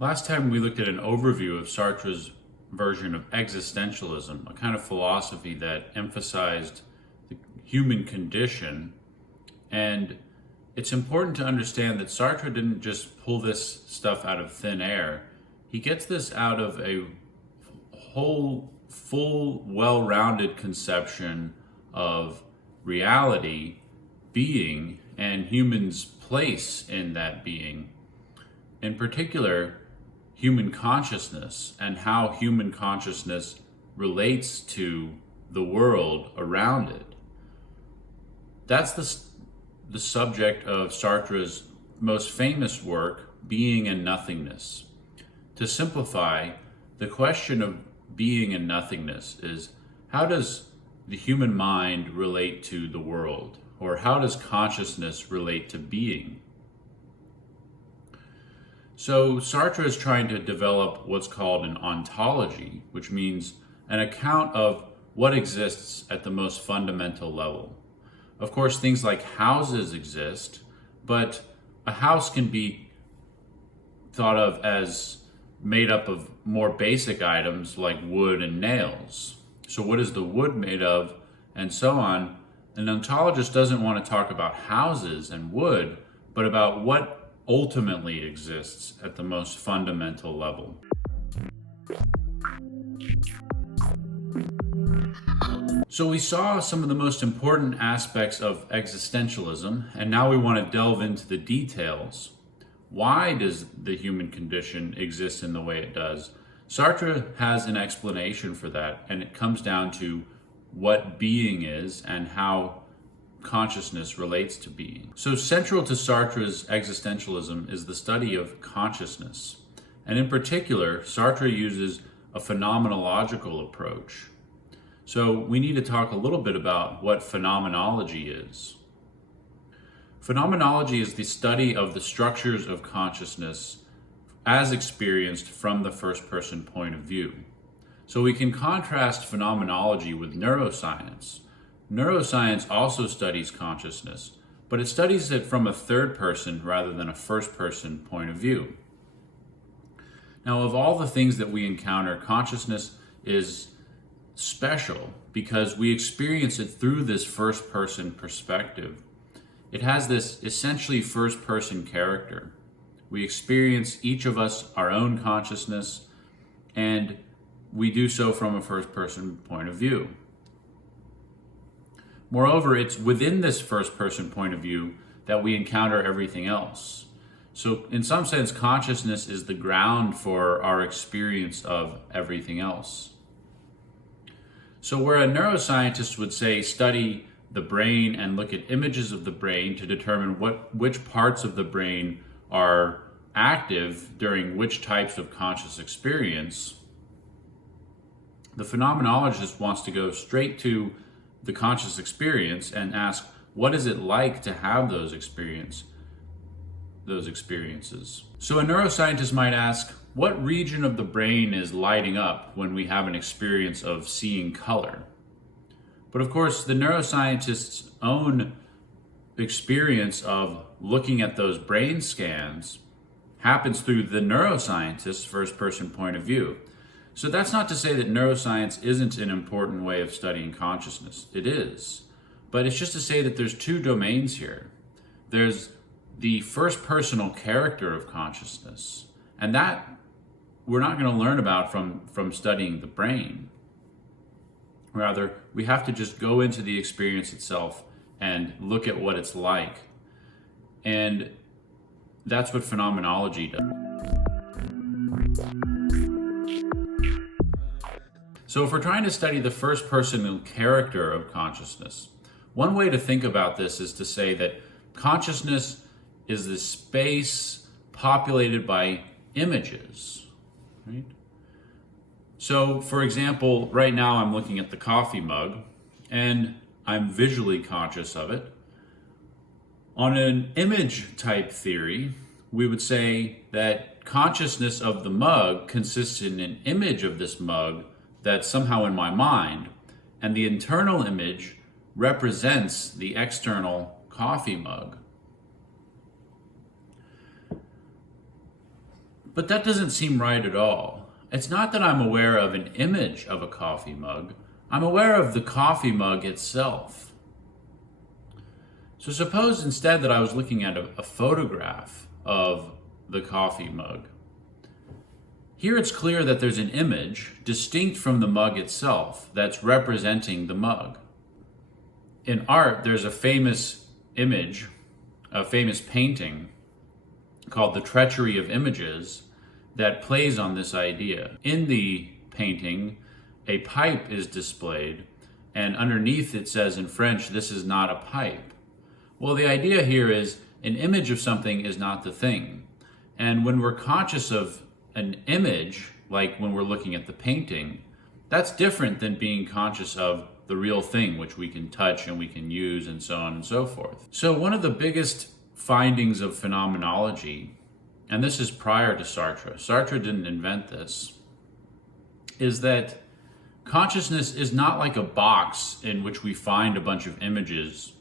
Last time we looked at an overview of Sartre's version of existentialism, a kind of philosophy that emphasized the human condition. And it's important to understand that Sartre didn't just pull this stuff out of thin air. He gets this out of a whole, full, well-rounded conception of reality, being, and humans' place in that being. In particular, human consciousness and how human consciousness relates to the world around it. That's the subject of Sartre's most famous work, Being and Nothingness. To simplify, the question of being and nothingness is, how does the human mind relate to the world? Or how does consciousness relate to being? So Sartre is trying to develop what's called an ontology, which means an account of what exists at the most fundamental level. Of course, things like houses exist, but a house can be thought of as made up of more basic items like wood and nails. So what is the wood made of, and so on. An ontologist doesn't want to talk about houses and wood, but about what ultimately exists at the most fundamental level. So we saw some of the most important aspects of existentialism, and now we want to delve into the details. Why does the human condition exist in the way it does? Sartre has an explanation for that, and it comes down to what being is and how consciousness relates to being. So central to Sartre's existentialism is the study of consciousness. And in particular, Sartre uses a phenomenological approach. So we need to talk a little bit about what phenomenology is. Phenomenology is the study of the structures of consciousness as experienced from the first-person point of view. So we can contrast phenomenology with neuroscience. Neuroscience also studies consciousness, but it studies it from a third person rather than a first person point of view. Now, of all the things that we encounter, consciousness is special because we experience it through this first person perspective. It has this essentially first person character. We experience, each of us, our own consciousness, and we do so from a first person point of view. Moreover, it's within this first-person point of view that we encounter everything else. So in some sense, consciousness is the ground for our experience of everything else. So where a neuroscientist would say study the brain and look at images of the brain to determine which parts of the brain are active during which types of conscious experience, the phenomenologist wants to go straight to the conscious experience and ask, what is it like to have those experiences? So a neuroscientist might ask, what region of the brain is lighting up when we have an experience of seeing color? But of course, the neuroscientist's own experience of looking at those brain scans happens through the neuroscientist's first-person point of view. So that's not to say that neuroscience isn't an important way of studying consciousness. It is. But it's just to say that there's two domains here. There's the first personal character of consciousness, and that we're not going to learn about from studying the brain. Rather, we have to just go into the experience itself and look at what it's like. And that's what phenomenology does. So if we're trying to study the first person character of consciousness, one way to think about this is to say that consciousness is this space populated by images, right? So for example, right now I'm looking at the coffee mug and I'm visually conscious of it. On an image type theory, we would say that consciousness of the mug consists in an image of this mug that's somehow in my mind, and the internal image represents the external coffee mug. But that doesn't seem right at all. It's not that I'm aware of an image of a coffee mug. I'm aware of the coffee mug itself. So suppose instead that I was looking at a photograph of the coffee mug. Here it's clear that there's an image distinct from the mug itself that's representing the mug. In art, there's a famous image, a famous painting called The Treachery of Images that plays on this idea. In the painting, a pipe is displayed, and underneath it says in French, "This is not a pipe." Well, the idea here is an image of something is not the thing. And when we're conscious of an image, like when we're looking at the painting, that's different than being conscious of the real thing, which we can touch and we can use and so on and so forth. So one of the biggest findings of phenomenology, and this is prior to Sartre, Sartre didn't invent this, is that consciousness is not like a box in which we find a bunch of images.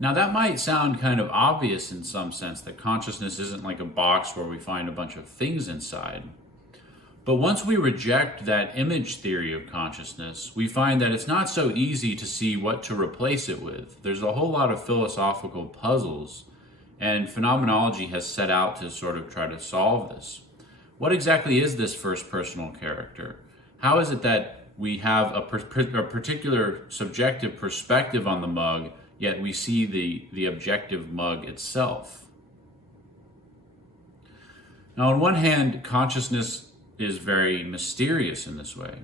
Now that might sound kind of obvious in some sense, that consciousness isn't like a box where we find a bunch of things inside. But once we reject that image theory of consciousness, we find that it's not so easy to see what to replace it with. There's a whole lot of philosophical puzzles, and phenomenology has set out to sort of try to solve this. What exactly is this first personal character? How is it that we have a particular subjective perspective on the mug, yet we see the objective mug itself? Now, on one hand, consciousness is very mysterious in this way.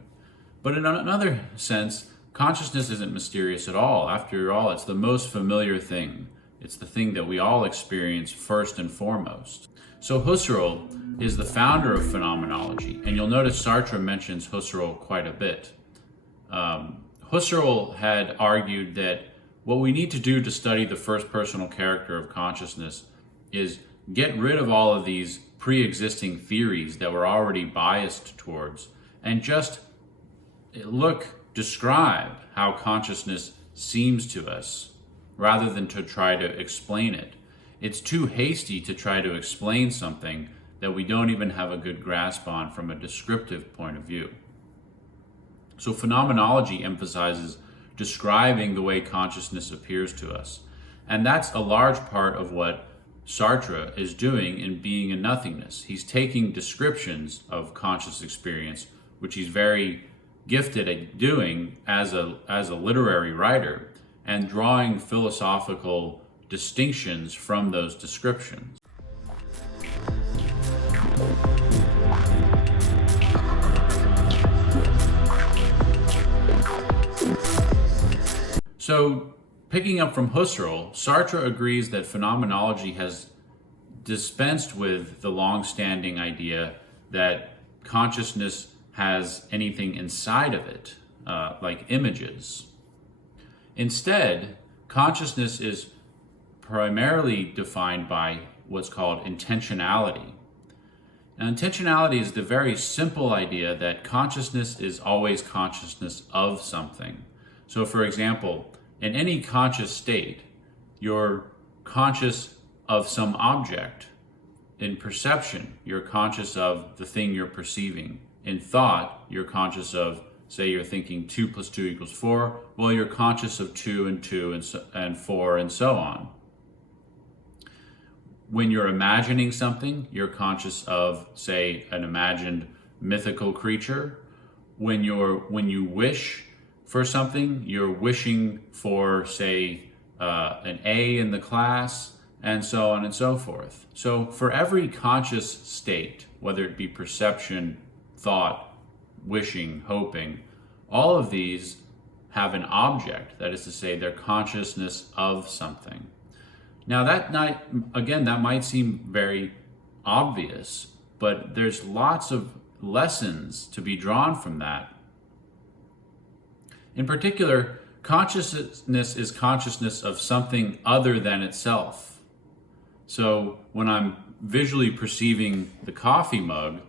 But in another sense, consciousness isn't mysterious at all. After all, it's the most familiar thing. It's the thing that we all experience first and foremost. So Husserl is the founder of phenomenology, and you'll notice Sartre mentions Husserl quite a bit. Husserl had argued that what we need to do to study the first personal character of consciousness is get rid of all of these pre-existing theories that we're already biased towards and just describe how consciousness seems to us rather than to try to explain it. It's too hasty to try to explain something that we don't even have a good grasp on from a descriptive point of view. So phenomenology emphasizes describing the way consciousness appears to us. And that's a large part of what Sartre is doing in Being and Nothingness. He's taking descriptions of conscious experience, which he's very gifted at doing as a literary writer, and drawing philosophical distinctions from those descriptions. So, picking up from Husserl, Sartre agrees that phenomenology has dispensed with the long-standing idea that consciousness has anything inside of it, like images. Instead, consciousness is primarily defined by what's called intentionality. Now, intentionality is the very simple idea that consciousness is always consciousness of something. So, for example, in any conscious state, you're conscious of some object. In perception, you're conscious of the thing you're perceiving. In thought, you're conscious of, say you're thinking 2 + 2 = 4, well, you're conscious of 2 and 2 and 4 and so on. When you're imagining something, you're conscious of, say, an imagined mythical creature. When you wish for something, you're wishing for, say, an A in the class, and so on and so forth. So for every conscious state, whether it be perception, thought, wishing, hoping, all of these have an object, that is to say, they're consciousness of something. Now that might seem very obvious, but there's lots of lessons to be drawn from that. In particular, consciousness is consciousness of something other than itself. So when I'm visually perceiving the coffee mug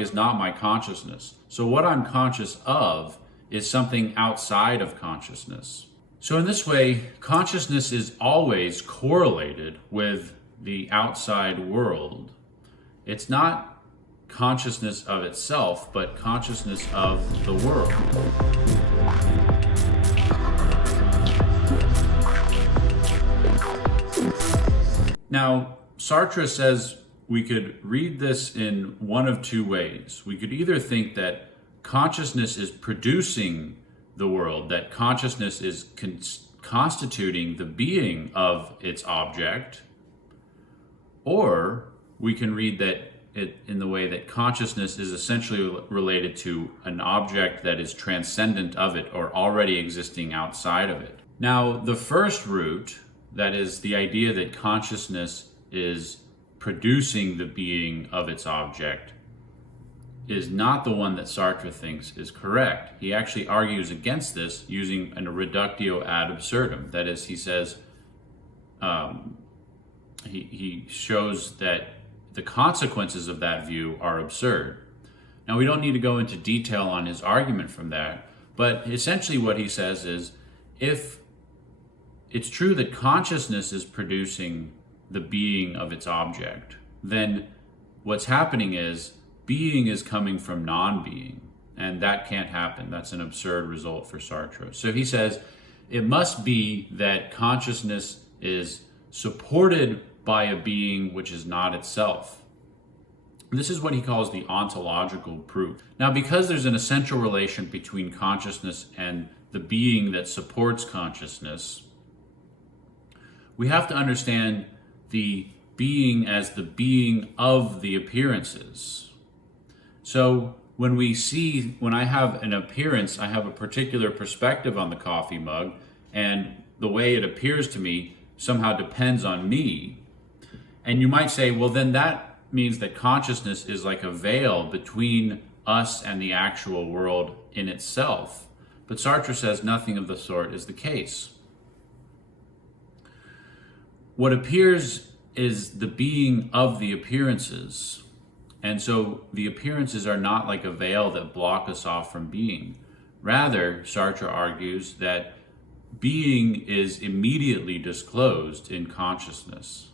is not my consciousness. So what I'm conscious of is something outside of consciousness. So in this way, consciousness is always correlated with the outside world. It's not consciousness of itself, but consciousness of the world. Now, Sartre says we could read this in one of two ways. We could either think that consciousness is producing the world, that consciousness is constituting the being of its object, or we can read that in the way that consciousness is essentially related to an object that is transcendent of it or already existing outside of it. Now, the first route, that is the idea that consciousness is producing the being of its object, is not the one that Sartre thinks is correct. He actually argues against this using a reductio ad absurdum. That is, he says, he shows that the consequences of that view are absurd. Now, we don't need to go into detail on his argument from that, but essentially what he says is, if it's true that consciousness is producing the being of its object, then what's happening is being is coming from non-being, and that can't happen. That's an absurd result for Sartre. So he says it must be that consciousness is supported by a being which is not itself. This is what he calls the ontological proof. Now, because there's an essential relation between consciousness and the being that supports consciousness, we have to understand the being as the being of the appearances. So when I have an appearance, I have a particular perspective on the coffee mug, and the way it appears to me somehow depends on me. And you might say, well, then that means that consciousness is like a veil between us and the actual world in itself. But Sartre says nothing of the sort is the case. What appears is the being of the appearances. And so the appearances are not like a veil that block us off from being. Rather, Sartre argues that being is immediately disclosed in consciousness.